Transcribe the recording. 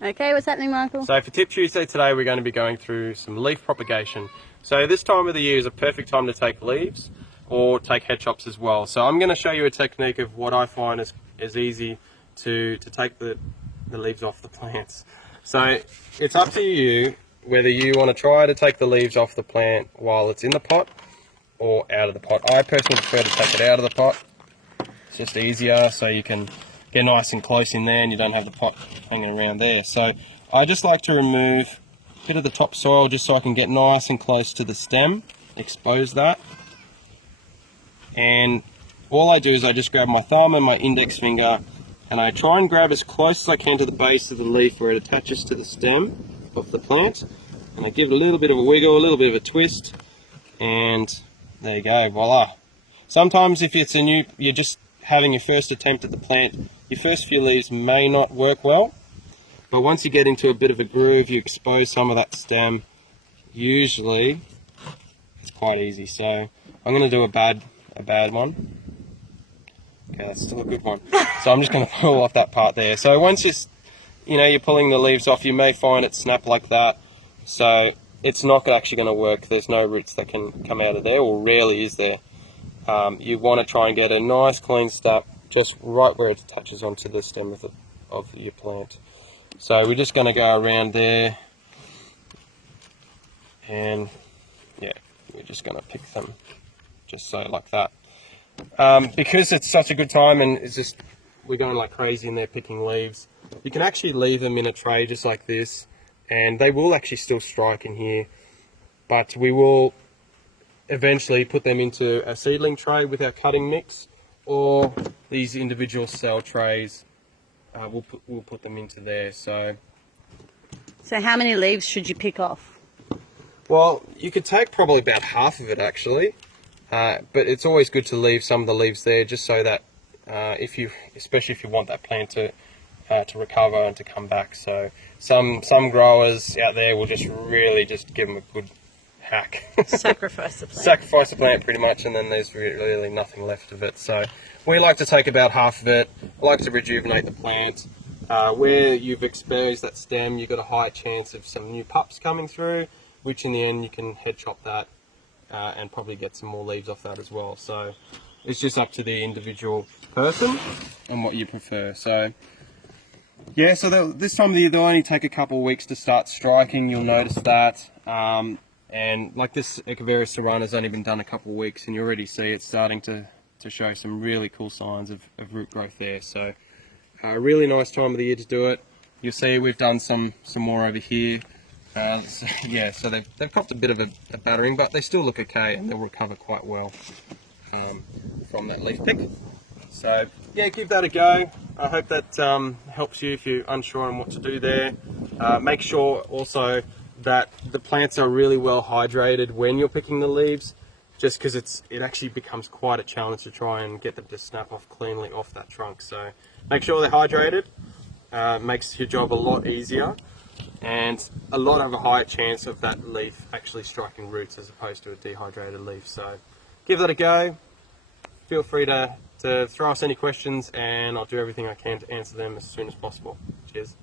Okay, what's happening, Michael? So for Tip Tuesday today, we're going to be going through some leaf propagation. So this time of the year is a perfect time to take leaves or take head chops as well. So I'm going to show you a technique of what I find is easy to take the leaves off the plants. So it's up to you whether you want to try to take the leaves off the plant while it's in the pot or out of the pot. I personally prefer to take it out of the pot. It's just easier, so you can get nice and close in there and you don't have the pot hanging around there. So I just like to remove a bit of the topsoil just so I can get nice and close to the stem, expose that. And all I do is I just grab my thumb and my index finger and I try and grab as close as I can to the base of the leaf where it attaches to the stem of the plant. And I give it a little bit of a wiggle, a little bit of a twist, and there you go, voila. Sometimes if it's you're just having your first attempt at the plant, your first few leaves may not work well, but once you get into a bit of a groove, you expose some of that stem, usually it's quite easy. So I'm going to do a bad one. Okay, that's still a good one. So I'm just going to pull off that part there. So once you're pulling the leaves off, you may find it snap like that. So it's not actually going to work. There's no roots that can come out of there, or rarely is there. You want to try and get a nice clean snap just right where it attaches onto the stem of your plant. So we're just going to go around there, and yeah, we're just going to pick them just so like that. Because it's such a good time and we're going like crazy in there picking leaves, you can actually leave them in a tray just like this, and they will actually still strike in here, but we will eventually put them into a seedling tray with our cutting mix, or these individual cell trays. We'll put them into there. So how many leaves should you pick off? Well, you could take probably about half of it actually, but it's always good to leave some of the leaves there just so that especially if you want that plant to recover and to come back. So some growers out there will just really just give them a good hack. Sacrifice the plant. Sacrifice the plant pretty much, and then there's really nothing left of it. So we like to take about half of it. I like to rejuvenate the plant. Where you've exposed that stem, you've got a higher chance of some new pups coming through, which in the end you can head chop that and probably get some more leaves off that as well. So it's just up to the individual person and what you prefer. So yeah, so this time of the year they'll only take a couple of weeks to start striking. You'll notice that. And like this Echeveria serrana has only been done a couple of weeks, and you already see it's starting to show some really cool signs of root growth there. So a really nice time of the year to do it. You'll see we've done some more over here. So they've copped a bit of a battering, but they still look okay and they'll recover quite well from that leaf pick. So yeah, give that a go. I hope that helps you if you're unsure on what to do there. Make sure also that the plants are really well hydrated when you're picking the leaves, just because it actually becomes quite a challenge to try and get them to snap off cleanly off that trunk. So make sure they're hydrated. Makes your job a lot easier, and a lot of a higher chance of that leaf actually striking roots as opposed to a dehydrated leaf. So give that a go. Feel free to throw us any questions, and I'll do everything I can to answer them as soon as possible. Cheers.